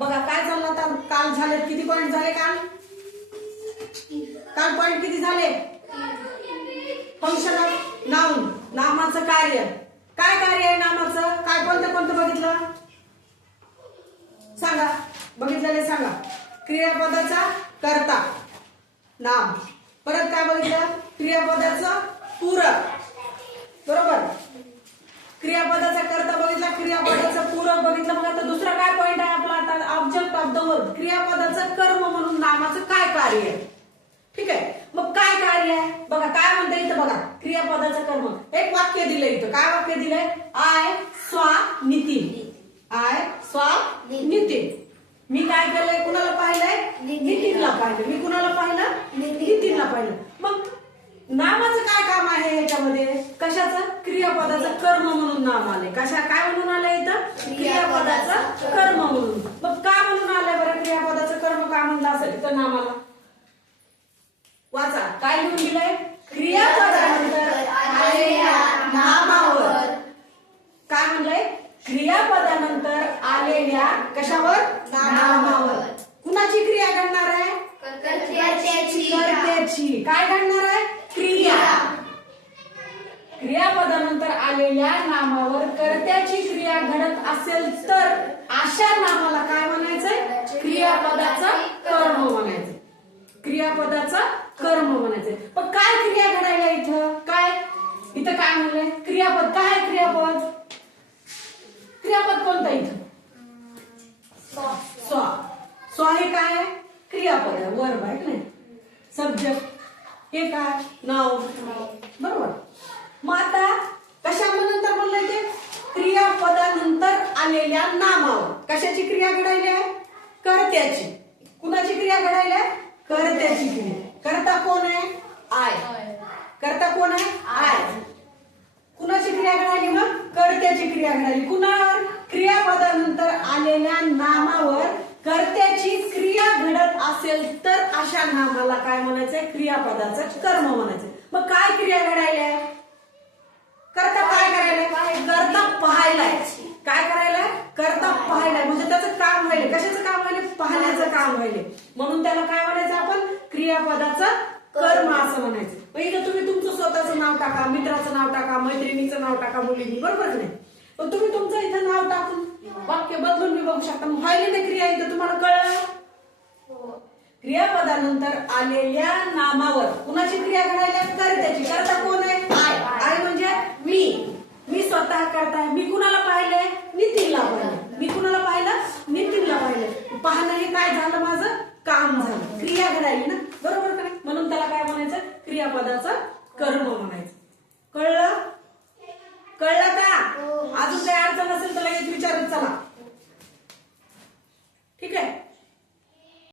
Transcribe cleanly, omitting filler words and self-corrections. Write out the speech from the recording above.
बघा काय झालं आता, काल झाले किती पॉइंट झाले काल पॉइंट किती झाले? फंक्शन ऑफ नाउन, नामाचं कार्य. काय कार्य आहे नामाचं? काय कोणतं कोणतं बघितलं सांगा, बघितलेले सांगा. क्रियापदाचा कर्ता नाम, परत काय बघितलं? क्रियापदाचं पूरक, बरोबर. क्रियापदाचा कर्ता बघितला, क्रियापदाचं पूरक बघितलं. मग आता दुसरा काय पॉइंट आहे आपला? आता ऑब्जेक्ट ऑफ द वर्ड, क्रियापदाचं कर्म म्हणून नामाचं काय कार्य आहे? ठीक आहे, मग काय कार्य आहे बघा. काय म्हणता इथं बघा, क्रियापदाचं कर्म. एक वाक्य दिलंय इथं. काय वाक्य दिलंय? आय स्वा नितीन. आय स्वा नितीन. मी काय केलंय? कुणाला पाहिलंय? नितीनला पाहिलं. मी कुणाला पाहिलं? नितीनला पाहिलं. मग नामाचं काय काम आहे याच्यामध्ये? कशाचं? क्रियापदाचं कर्म म्हणून नाम आले. कशा काय म्हणून आलंय इथं? क्रियापदाचं कर्म म्हणून. मग का म्हणून आलंय बरं? क्रियापदाचं कर्म का म्हणलं असेल इथं नामाला? वाचा, काय लिहून दिलंय? क्रियापदानंतर आलेल्या नामावर. काय म्हणलंय? क्रियापदानंतर आलेल्या कशावर? नामावर. कुणाची क्रिया घडणार आहे? कर्त्याची. काय घडणार आहे? क्रिया. क्रियापदानंतर आलेल्या नामावर कर्त्याची क्रिया घडत असेल तर अशा नामाला काय म्हणायचंय? क्रियापदाचा कर्म म्हणायचं. क्रियापदाचा कर्म म्हणायचंय. पण काय क्रिया घडायला इथं? काय इथं काय म्हणलंय? क्रियापद. काय आहे क्रियापद? क्रियापद कोणतं इथं? स्वा. स्वा हे काय आहे? क्रियापद आहे, वर्ब आहे की नाही? सब्जेक्ट. हे काय? नाउन, बरोबर. मग आता कशानंतर म्हणलंय ते? क्रियापदानंतर आलेल्या नामावर कशाची क्रिया घडायली आहे? कर्त्याची. कुणाची क्रिया घडायली आहे? कर्त्याची क्रिया. कर्ता कोण आहे? आय. कर्ता कोण आहे? आय. कुणाची क्रिया घडाली? मग कर्त्याची क्रिया घडाली. कुणावर? क्रियापदानंतर आलेल्या नामावर कर्त्याची क्रिया घडत असेल तर अशा नामाला काय म्हणायचंय? क्रियापदाचं कर्म म्हणायचं. मग काय क्रिया घडायला? कर्ता काय करायलाय? कर्ता पाहायलाय. काय करायलाय? कर्ता पाहायलाय. म्हणजे त्याचं काम व्हायले. कशाचं काम व्हायले? पाहण्याचं काम व्हायले. म्हणून त्याला काय म्हणायचं आपण? क्रियापदाचं कर्म असं म्हणायचं. मग इथं तुम्ही तुमचं स्वतःचं नाव टाका, मित्राचं नाव टाका, मैत्रिणीचं नाव टाका, मुलींनी, बरोबर नाही? पण तुम्ही तुमचं इथं नाव टाकून वाक्य बदलून मी बघू शकता. व्हायले ना क्रिया इथं, तुम्हाला कळलं? क्रियापदानंतर आलेल्या नामावर कुणाची क्रिया घडायला? कर्त्याची. कर्ता कोण आहे? आय. आय म्हणजे मी स्वतः करता आहे. मी कुणाला पाहिलंय? नितीनला पाहिलं. मी कुणाला पाहिलं? नितीनला पाहिलं. पाहणं हे काय झालं? माझं काम झालं. क्रिया घडायली ना, बरोबर का नाही? म्हणून त्याला काय म्हणायचं? क्रियापदाचं कर्म.